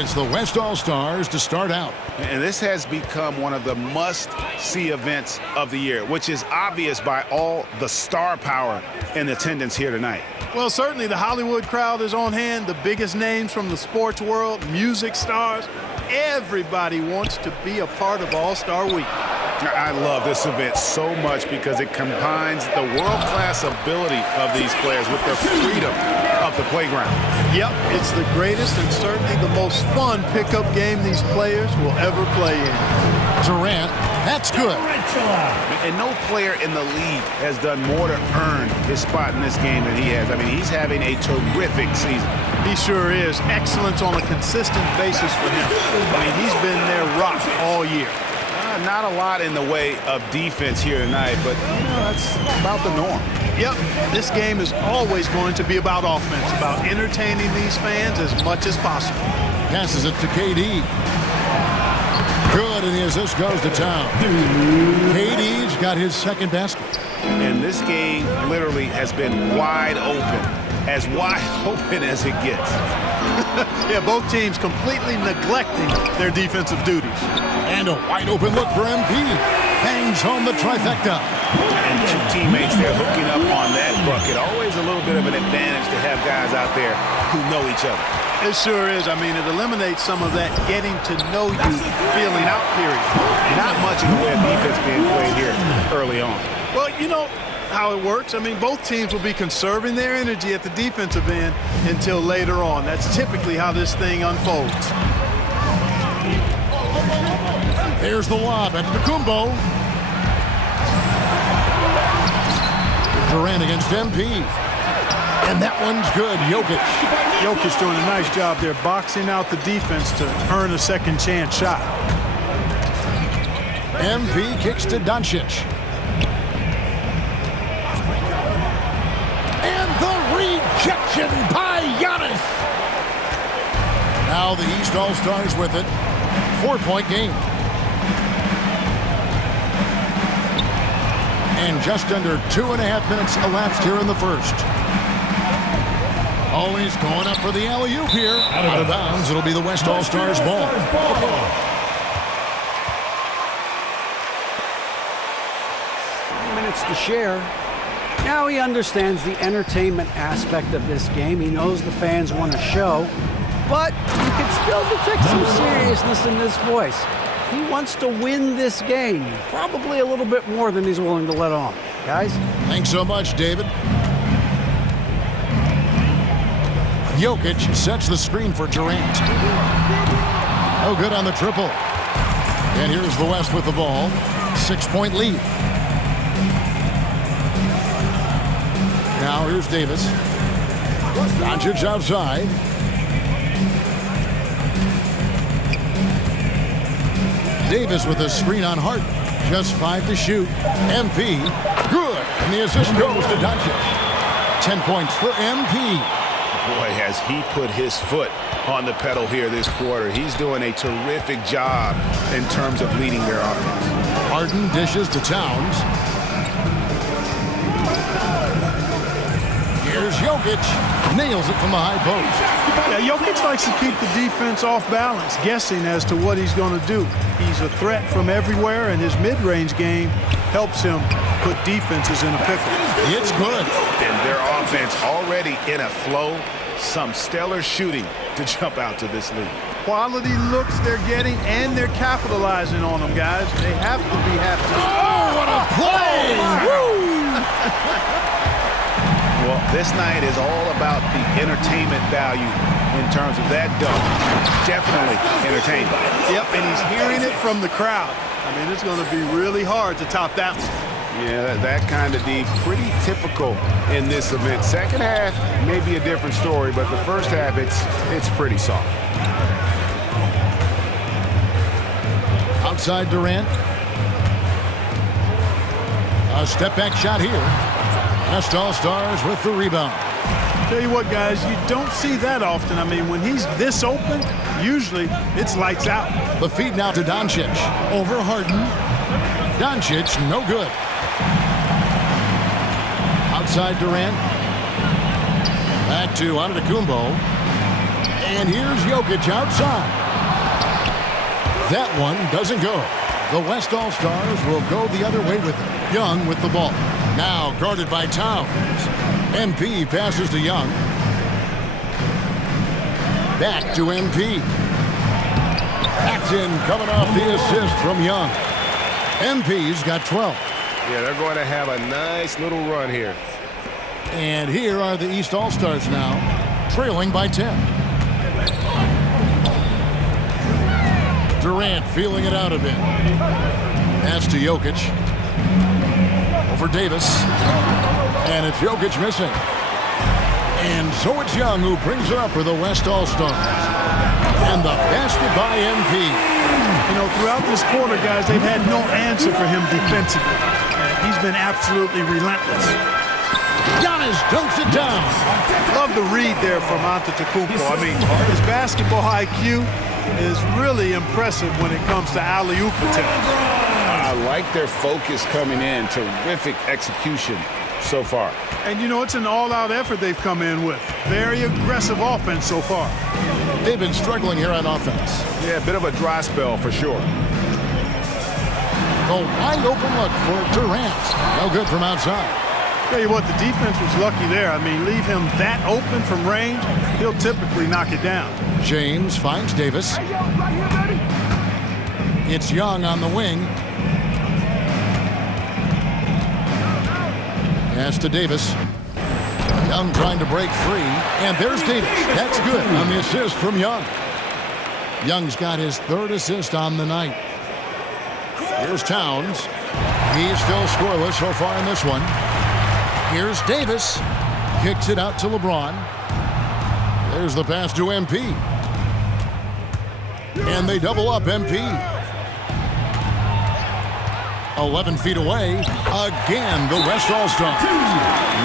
And it's the West All-Stars to start out. And this has become one of the must-see events of the year, which is obvious by all the star power in attendance here tonight. Well, certainly the Hollywood crowd is on hand, the biggest names from the sports world, music stars. Everybody wants to be a part of All-Star Week. I love this event so much because it combines the world-class ability of these players with the freedom of the playground. Yep, it's the greatest and certainly the most fun pickup game these players will ever play in. Durant, that's good. And no player in the league has done more to earn his spot in this game than he has. I mean, he's having a terrific season. He sure is. Excellence on a consistent basis for him. I mean, he's been their rock all year. Not a lot in the way of defense here tonight, but that's about the norm. Yep, this game is always going to be about offense, about entertaining these fans as much as possible. Passes it to KD. Good, and the assist goes to town. KD's got his second basket. And this game literally has been wide open as it gets. Yeah, both teams completely neglecting their defensive duties. And a wide open look for MP. Bangs home the trifecta. And two teammates there hooking up on that bucket. Always a little bit of an advantage to have guys out there who know each other. It sure is. I mean, it eliminates some of that getting to know you feeling out period. Not much in the way of defense being played here early on. Well, you know how it works. I mean, both teams will be conserving their energy at the defensive end until later on. That's typically how this thing unfolds. There's the lob at Antetokounmpo. Durant against MP. And that one's good. Jokic doing a nice job there boxing out the defense to earn a second chance shot. MP kicks to Doncic. And the rejection by Giannis. Now the East All-Stars with it. 4-point game. And just under 2.5 minutes elapsed here in the first. Always going up for the alley-oop here. Out of bounds. It'll be the West All-Stars ball. Minutes to share. Now he understands the entertainment aspect of this game. He knows the fans want a show, but you can still detect some seriousness in his voice. He wants to win this game, probably a little bit more than he's willing to let on. Guys? Thanks so much, David. Jokic sets the screen for Durant. Oh, good on the triple. And here's the West with the ball. 6-point lead. Now here's Davis. Doncic outside. Davis with a screen on Harden. Just 5 to shoot. MP, good. And the assist goes to Doncic. 10 points for MP. Boy, has he put his foot on the pedal here this quarter. He's doing a terrific job in terms of leading their offense. Harden dishes to Towns. Here's Jokic. Nails it from the high post. Yeah, Jokic likes to keep the defense off balance, guessing as to what he's going to do. He's a threat from everywhere, and his mid-range game helps him put defenses in a pickle. It's good. And their offense already in a flow. Some stellar shooting to jump out to this lead. Quality looks they're getting, and they're capitalizing on them, guys. They have to be happy. Oh, what a play! Well, this night is all about the entertainment value in terms of that dunk. Definitely entertaining. Yep, and he's hearing it from the crowd. I mean, it's going to be really hard to top that one. Yeah, that kind of D, pretty typical in this event. Second half may be a different story, but the first half, it's pretty soft. Outside Durant. A step-back shot here. West All-Stars with the rebound. Tell you what, guys, you don't see that often. I mean, when he's this open, usually it's lights out. The feed now to Doncic. Over Harden. Doncic, no good. Outside Durant. Back to Antetokounmpo. And here's Jokic outside. That one doesn't go. The West All-Stars will go the other way with it. Young with the ball. Now guarded by Towns. MP passes to Young. Back to MP. Paxson coming off the assist from Young. MP's got 12. Yeah, they're going to have a nice little run here. And here are the East All-Stars now, trailing by 10. Durant feeling it out a bit. Pass to Jokic. Over Davis. And it's Jokic missing. And so it's Young who brings it up for the West All-Stars. And the basket by MP. You know, throughout this quarter, guys, they've had no answer for him defensively. He's been absolutely relentless. Giannis dunks it down. Love the read there from Antetokounmpo. I mean, his basketball IQ is really impressive when it comes to alley-oop attempts. I like their focus coming in. Terrific execution so far. And, you know, it's an all-out effort they've come in with. Very aggressive offense so far. They've been struggling here on offense. Yeah, a bit of a dry spell for sure. The wide open look for Durant. No good from outside. Tell you what, the defense was lucky there. I mean, leave him that open from range, he'll typically knock it down. James finds Davis. It's Young on the wing. Pass to Davis. Young trying to break free. And there's Davis. That's good on the assist from Young. Young's got his third assist on the night. Here's Towns. He's still scoreless so far in this one. Here's Davis. Kicks it out to LeBron. There's the pass to MP. And they double up MP. 11 feet away. Again, the West All-Stars.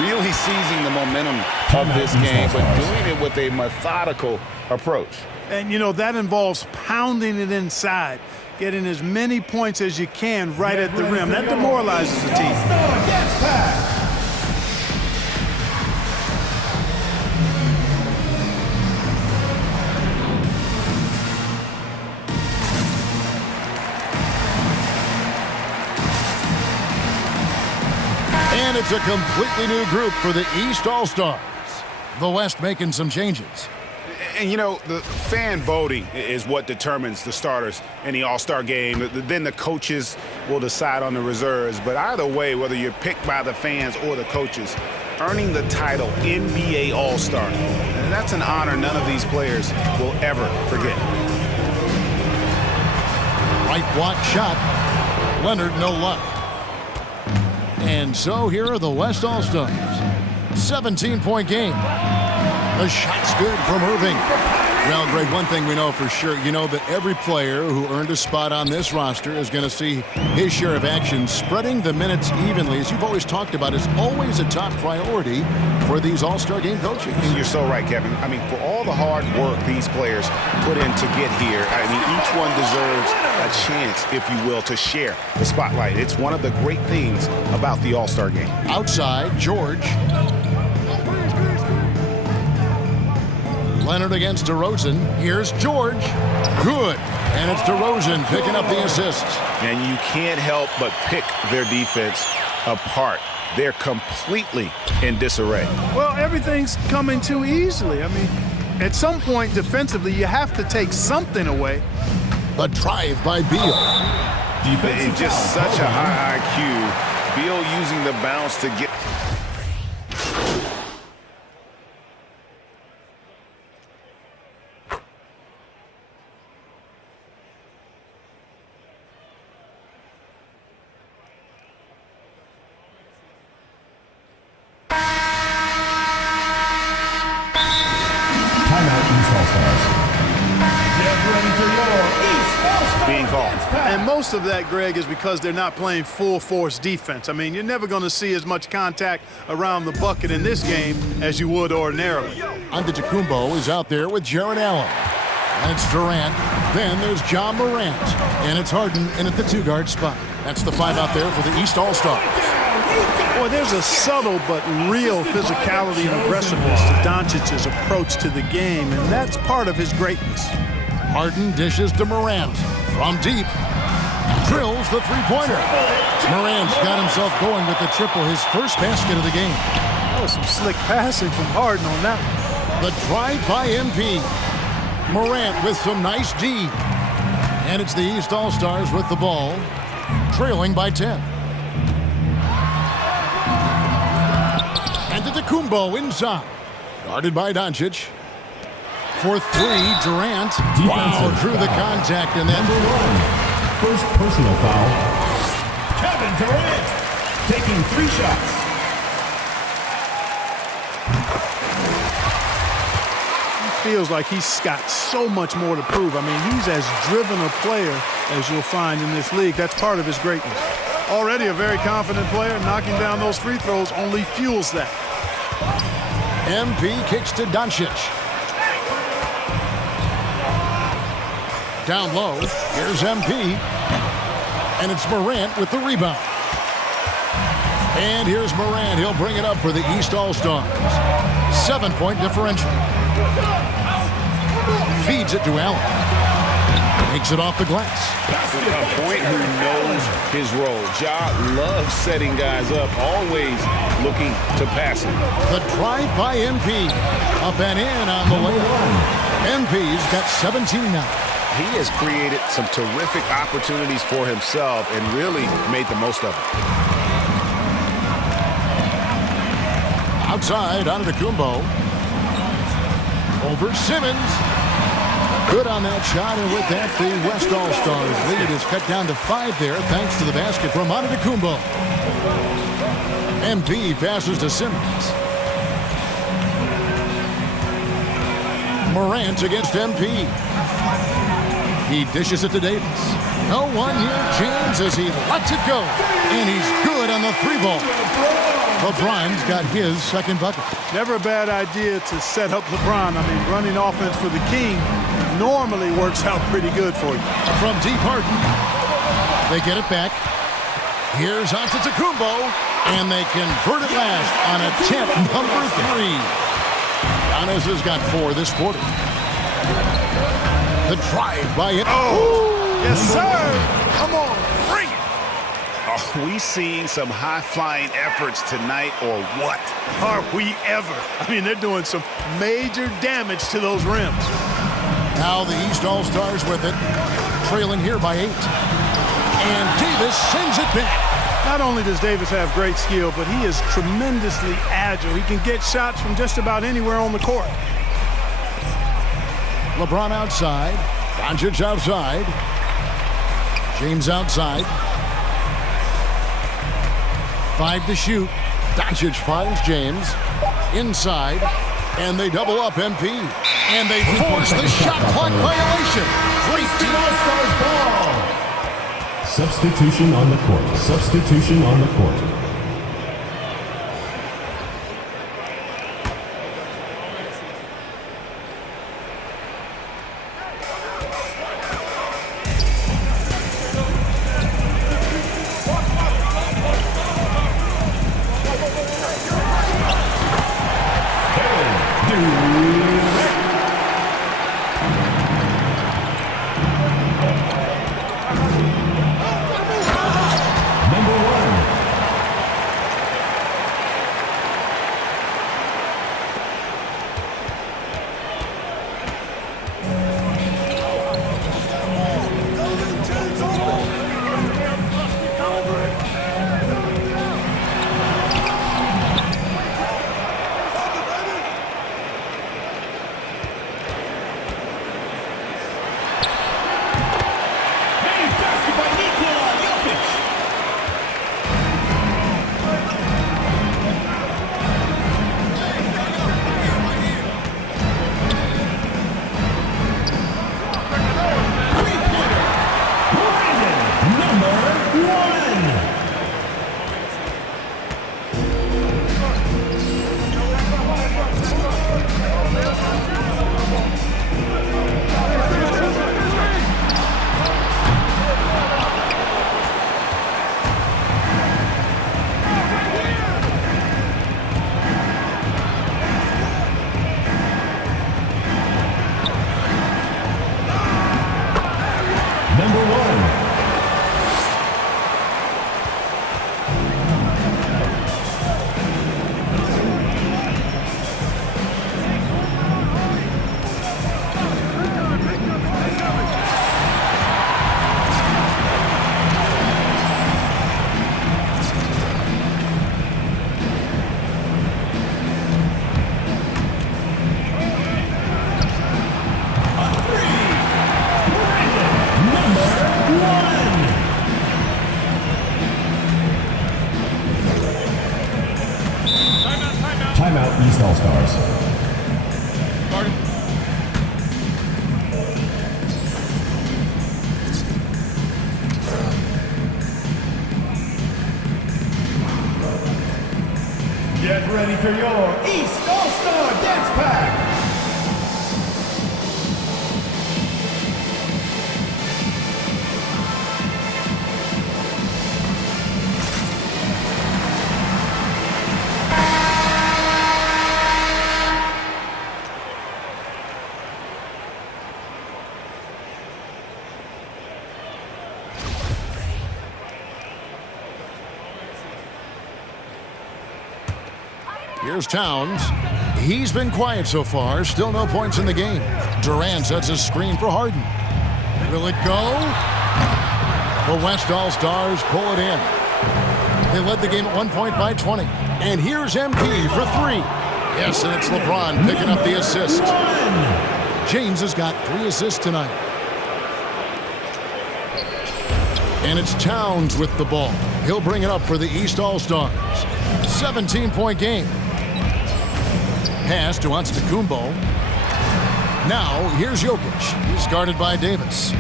Really seizing the momentum of this game, but doing it with a methodical approach. And, you know, that involves pounding it inside, getting as many points as you can right at the rim. That demoralizes the team. And it's a completely new group for the East All-Stars. The West making some changes. And, you know, the fan voting is what determines the starters in the All-Star game. Then the coaches will decide on the reserves. But either way, whether you're picked by the fans or the coaches, earning the title NBA All-Star, that's an honor none of these players will ever forget. Right block shot. Leonard, no luck. And so here are the West All-Stars. 17-point game. The shot's good from Irving. Well, Greg, one thing we know for sure, you know that every player who earned a spot on this roster is going to see his share of action. Spreading the minutes evenly, as you've always talked about, is always a top priority for these All-Star game coaches. And you're so right, Kevin. I mean, for all the hard work these players put in to get here, I mean, each one deserves a chance, if you will, to share the spotlight. It's one of the great things about the All-Star game. Outside, George. Leonard against DeRozan. Here's George. Good. And it's DeRozan picking up the assist. And you can't help but pick their defense apart. They're completely in disarray. Well, everything's coming too easily. I mean, at some point defensively, you have to take something away. The drive by Beal. It's just such a high IQ. Beal using the bounce to get... being called. And most of that, Greg, is because they're not playing full force defense. I mean, you're never going to see as much contact around the bucket in this game as you would ordinarily. Antetokounmpo is out there with Jarrett Allen. And it's Durant. Then there's John Morant. And it's Harden in at the two-guard spot. That's the five out there for the East All-Stars. Boy, there's a subtle but real physicality and aggressiveness to Doncic's approach to the game, and that's part of his greatness. Harden dishes to Morant from deep. Drills the three-pointer. Morant's got himself going with the triple, his first basket of the game. That was some slick passing from Harden on that one. The drive by MP. Morant with some nice D. And it's the East All-Stars with the ball, trailing by 10. Antetokounmpo inside, guarded by Doncic. For three, Durant. Wow, drew the contact and then First personal foul. Kevin Durant taking 3 shots. Feels like he's got so much more to prove. I mean, he's as driven a player as you'll find in this league. That's part of his greatness. Already a very confident player, knocking down those free throws only fuels that. MP kicks to Doncic. Down low, here's MP. And it's Morant with the rebound. And here's Morant. He'll bring it up for the East All-Stars. 7-point differential. Feeds it to Allen. Takes it off the glass. A point who knows his role. Ja loves setting guys up, always looking to pass him. The drive by MP. Up and in on the layup. MP's got 17 now. He has created some terrific opportunities for himself and really made the most of it. Outside, Antetokounmpo. Over Simmons. Good on that shot, and with that, the West All-Stars lead is cut down to 5 there, thanks to the basket from Antetokounmpo. MP passes to Simmons. Morant against MP. He dishes it to Davis. No one near James as he lets it go, and he's good on the 3-ball. LeBron's got his second bucket. Never a bad idea to set up LeBron. I mean, running offense for the King normally works out pretty good for you. From deep, Harden. They get it back. Here's Antetokounmpo, and they convert it last on attempt number 3. Giannis has got 4 this quarter. The drive by it. Oh, yes, sir. Come on, bring it. Are we seeing some high-flying efforts tonight or what? Are we ever? I mean, they're doing some major damage to those rims. Now the East All-Stars with it, trailing here by 8. And Davis sends it back. Not only does Davis have great skill, but he is tremendously agile. He can get shots from just about anywhere on the court. LeBron outside. Doncic outside. James outside. 5 to shoot. Doncic finds James. Inside. And they double up MP. And they force the shot clock violation. Great team. All-Stars ball. Substitution on the court. Substitution on the court. after your East All-Star Dance Pack. Here's Towns. He's been quiet so far. Still no points in the game. Durant sets a screen for Harden. Will it go? The West All-Stars pull it in. They led the game at 1 point by 20. And here's MP for three. Yes, and it's LeBron picking up the assist. James has got 3 assists tonight. And it's Towns with the ball. He'll bring it up for the East All-Stars. 17-point game. Pass to Antetokounmpo. Now, here's Jokic. He's guarded by Davis.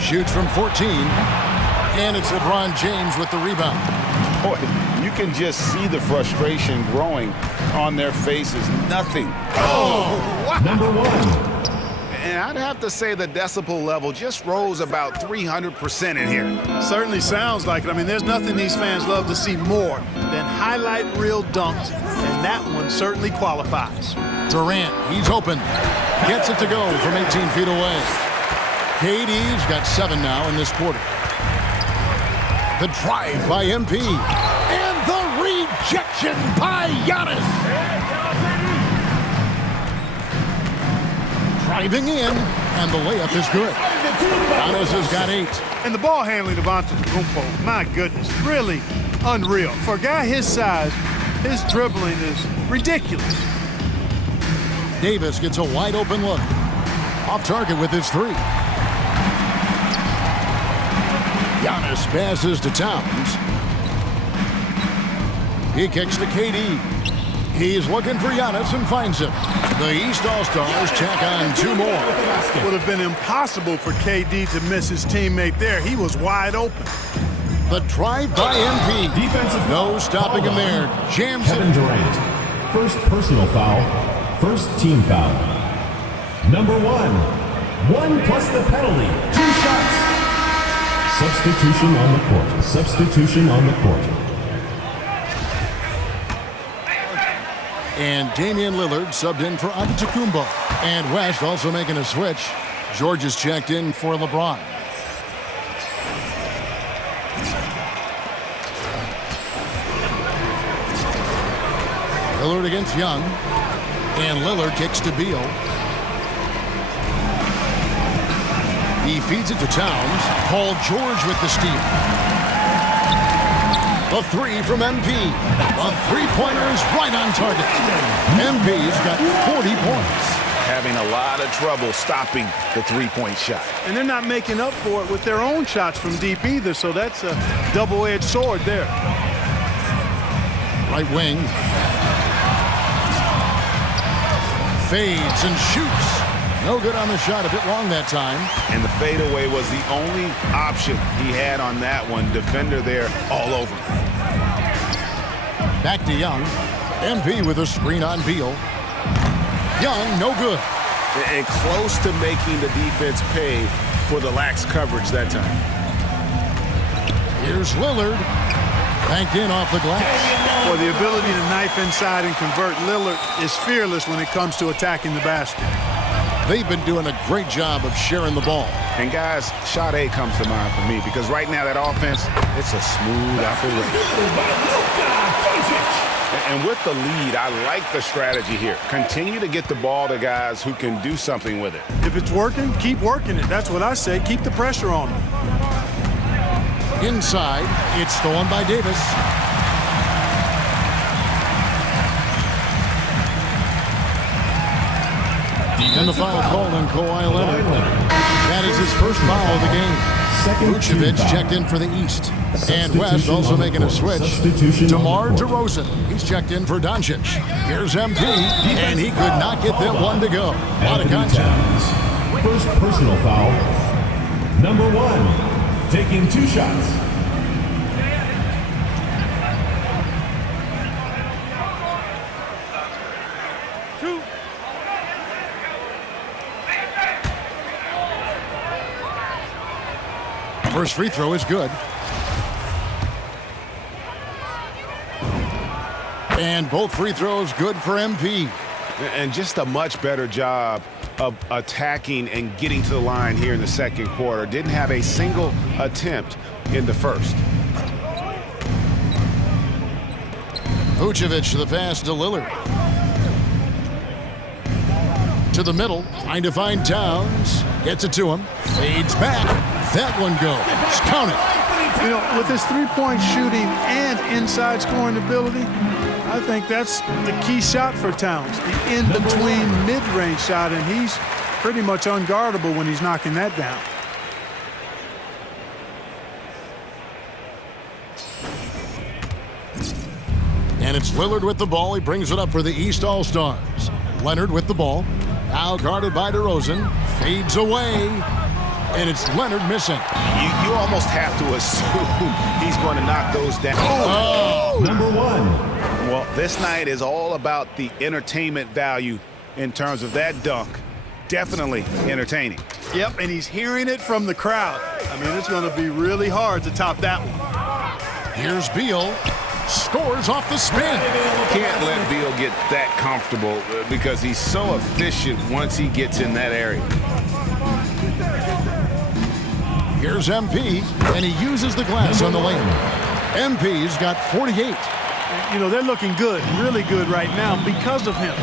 Shoots from 14. And it's LeBron James with the rebound. Boy, you can just see the frustration growing on their faces. Nothing. Oh, wow. Number 1. And I'd have to say the decibel level just rose about 300% in here. Certainly sounds like it. I mean, there's nothing these fans love to see more than highlight reel dunks, and that one certainly qualifies. Durant, he's open. Gets it to go from 18 feet away. KD's got 7 now in this quarter. The drive by MP. And the rejection by Giannis. Driving in, and the layup is good. Giannis has got 8. And the ball handling of Antetokounmpo, my goodness, really unreal. For a guy his size, his dribbling is ridiculous. Davis gets a wide open look. Off target with his 3. Giannis passes to Towns. He kicks to KD. He's looking for Giannis and finds him. The East All-Stars check on 2 more. Would have been impossible for KD to miss his teammate there. He was wide open. The drive by MP. Defensive No stopping him there. Jams Kevin it. Durant. First personal foul. First team foul. Number 1. 1 plus the penalty. 2 shots. Substitution on the court. Substitution on the court. And Damian Lillard subbed in for Antetokounmpo. And West also making a switch. George is checked in for LeBron. Lillard against Young. And Lillard kicks to Beal. He feeds it to Towns. Paul George with the steal. The 3 from MP. The three-pointer is right on target. MP's got 40 points. Having a lot of trouble stopping the three-point shot. And they're not making up for it with their own shots from deep either, so that's a double-edged sword there. Right wing. Fades and shoots. No good on the shot, a bit long that time. And the fadeaway was the only option he had on that one. Defender there all over. Back to Young. MP with a screen on Beal. Young, no good. And close to making the defense pay for the lax coverage that time. Here's Lillard. Banked in off the glass. Boy, the ability to knife inside and convert. Lillard is fearless when it comes to attacking the basket. They've been doing a great job of sharing the ball. And guys, shot A comes to mind for me because right now that offense, it's a smooth operation. And with the lead, I like the strategy here. Continue to get the ball to guys who can do something with it. If it's working, keep working it. That's what I say. Keep the pressure on them. Inside, it's stolen by Davis. And the foul called on Kawhi Leonard. That is his first foul of the game. Vucevic checked in for the East. And West also making a switch. DeMar DeRozan. He's checked in for Doncic. Here's MP. And he could not get that one to go. Out of contact. First personal foul. Number 1. Taking 2 shots. First free throw is good. And both free throws good for MP. And just a much better job of attacking and getting to the line here in the second quarter. Didn't have a single attempt in the first. Vucevic to the pass to Lillard. To the middle, trying to find Towns. Gets it to him. Fades back. That one goes. Count it. You know, with his three-point shooting and inside scoring ability, I think that's the key shot for Towns. The in-between mid-range shot, and he's pretty much unguardable when he's knocking that down. And it's Lillard with the ball. He brings it up for the East All-Stars. Leonard with the ball. Now guarded by DeRozan. Fades away. And it's Leonard missing. You almost have to assume he's going to knock those down. Oh! Number 1. Well, this night is all about the entertainment value in terms of that dunk. Definitely entertaining. Yep, and he's hearing it from the crowd. I mean, it's going to be really hard to top that one. Here's Beal. Scores off the spin. Can't let Beal get that comfortable because he's so efficient once he gets in that area. Here's MP, and he uses the glass on the lane. MP's got 48. You know, they're looking good, really good right now because of him.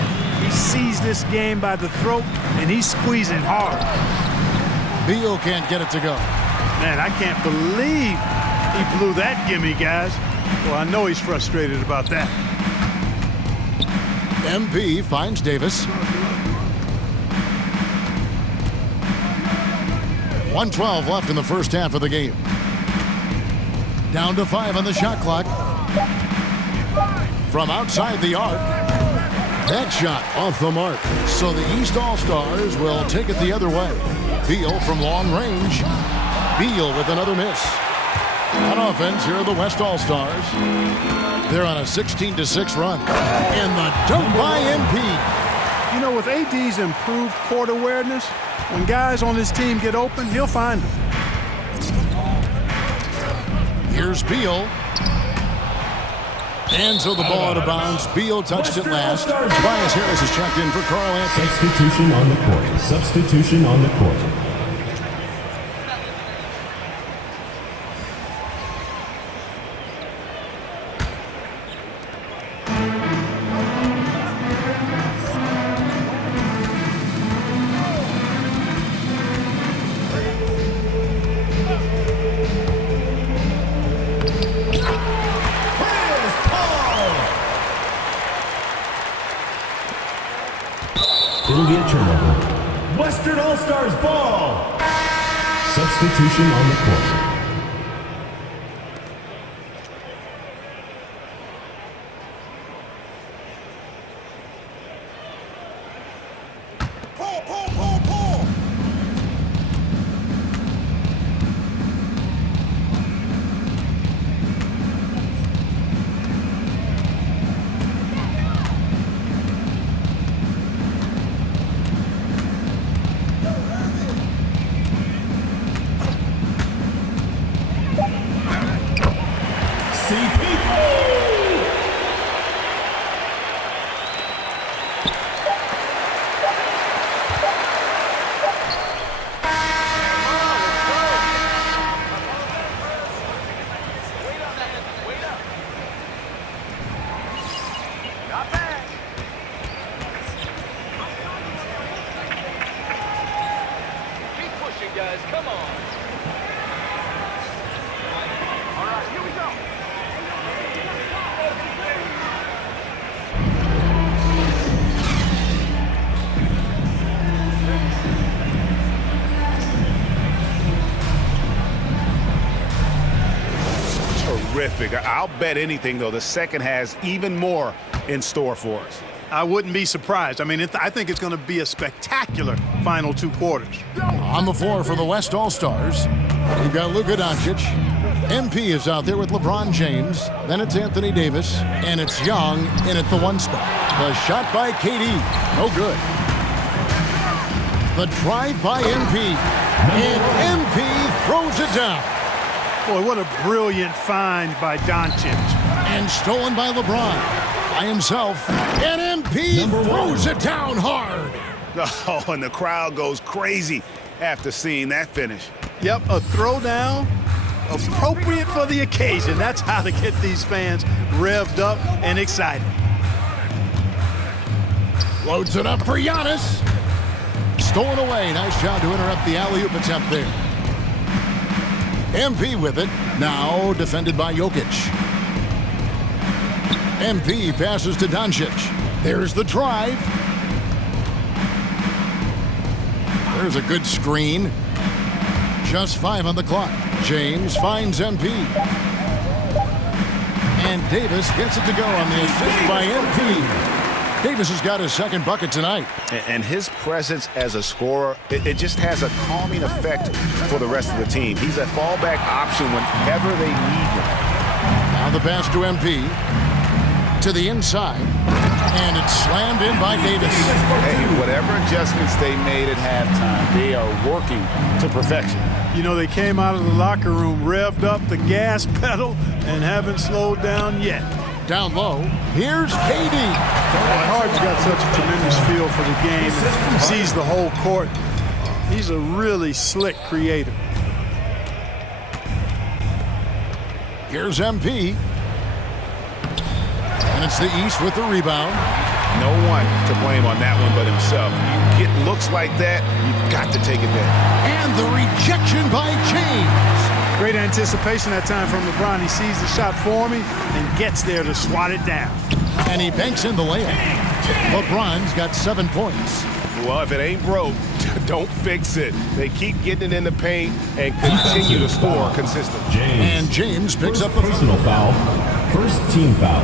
He sees this game by the throat, and he's squeezing hard. Beal can't get it to go. Man, I can't believe he blew that gimme, guys. Well, I know he's frustrated about that. MP finds Davis. 1:12 left in the first half of the game. Down to 5 on the shot clock. From outside the arc. That shot off the mark. So the East All-Stars will take it the other way. Beal from long range. Beal with another miss. On offense, here are the West All-Stars. They're on a 16-6 run. And the dunk by MP. You know, with AD's improved court awareness, when guys on his team get open, he'll find them. Here's Beal. And so the ball out of bounds. Beal touched it last. Tobias Harris is checked in for Carl Anthony. Substitution on the court. Substitution on the court. It'll be a turnover. Western All-Stars ball. Substitution on the court. Guys, come on. All right, here we go. Terrific. I'll bet anything, though, the second has even more in store for us. I wouldn't be surprised. I mean, I think it's going to be a spectacular final 2 quarters. On the floor for the West All-Stars, we've got Luka Doncic. MP is out there with LeBron James. Then it's Anthony Davis. And it's Young in at the 1 spot. The shot by KD. No good. The drive by MP. And MP throws it down. Boy, what a brilliant find by Doncic. And stolen by LeBron. By himself. And MP throws it down hard. Oh, and the crowd goes crazy after seeing that finish. Yep, a throwdown appropriate for the occasion. That's how to get these fans revved up and excited. Loads it up for Giannis. Stolen away. Nice job to interrupt the alley-oop attempt there. MP with it. Now defended by Jokic. MP passes to Doncic. There's the drive. There's a good screen. Just 5 on the clock. James finds MP. And Davis gets it to go on the assist by MP. Davis has got his second bucket tonight. And his presence as a scorer, it just has a calming effect for the rest of the team. He's a fallback option whenever they need him. Now the pass to MP. To the inside. And it's slammed in by Davis. Hey, whatever adjustments they made at halftime, they are working to perfection. You know, they came out of the locker room, revved up the gas pedal, and haven't slowed down yet. Down low, here's KD. Harden's got such a tremendous feel for the game and sees the whole court. He's a really slick creator. Here's MP. And it's the East with the rebound. No one to blame on that one but himself. You get looks like that, you've got to take it there. And the rejection by James. Great anticipation that time from LeBron. He sees the shot forming and gets there to swat it down. And he banks in the layup. LeBron's got 7 points. Well, if it ain't broke, don't fix it. They keep getting it in the paint and continue to score consistently. And James picks up the personal foul. First team foul.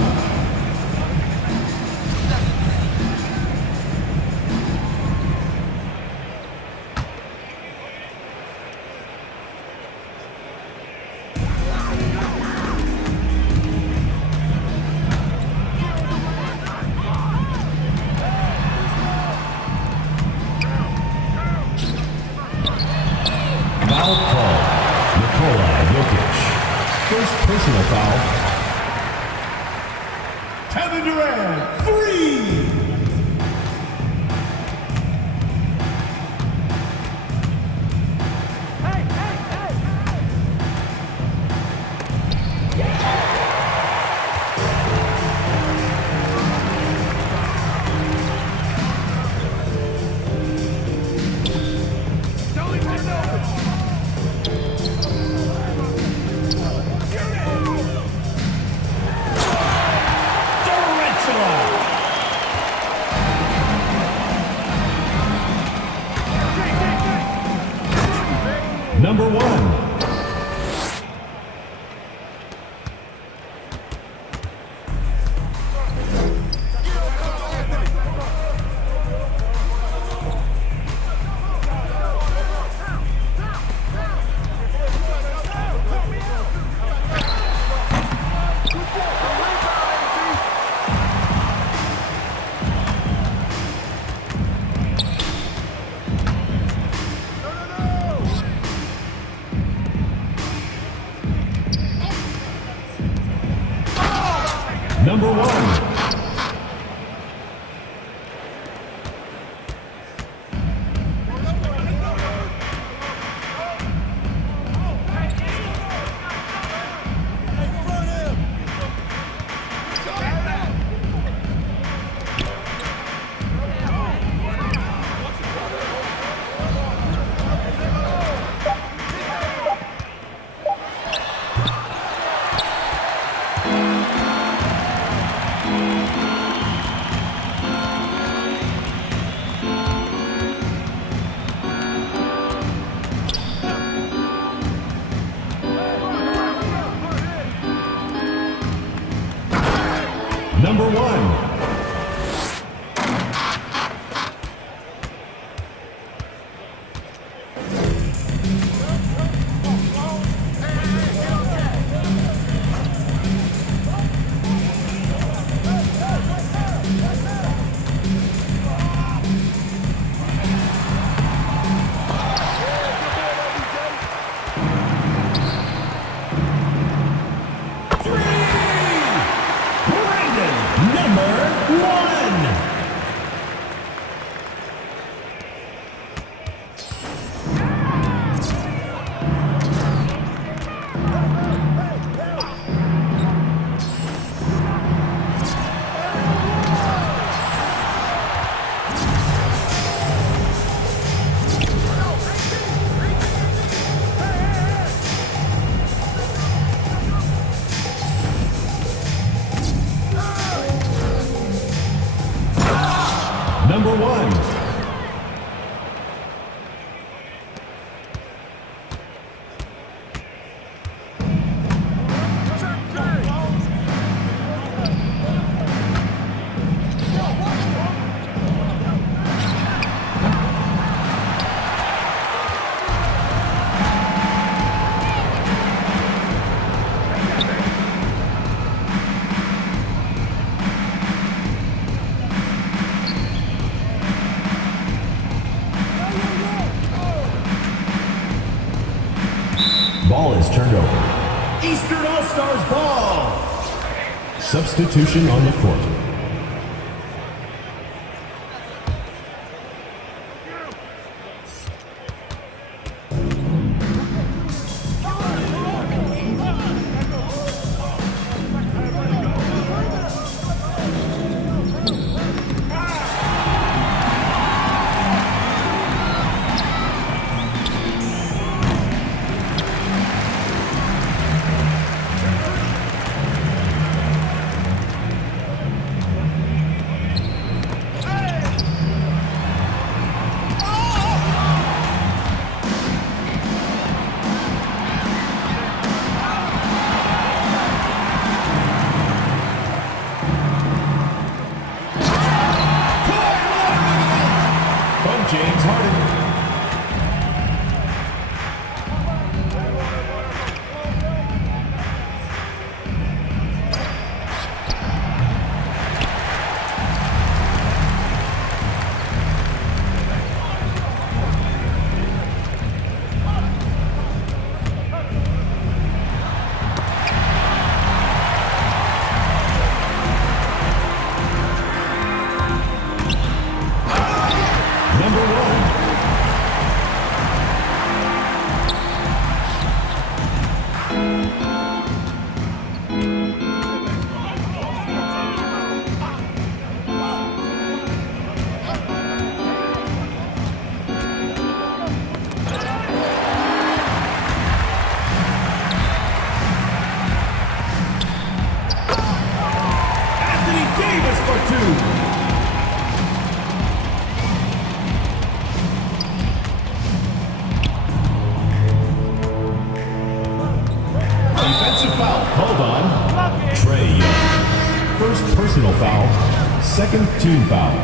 Foul call. Nikola Jokic. First personal foul. Kevin Durant, 3. Number 1. Eastern All-Stars ball. Substitution on the court. James Harden. Defensive foul called on Trae Young. First personal foul, second team foul.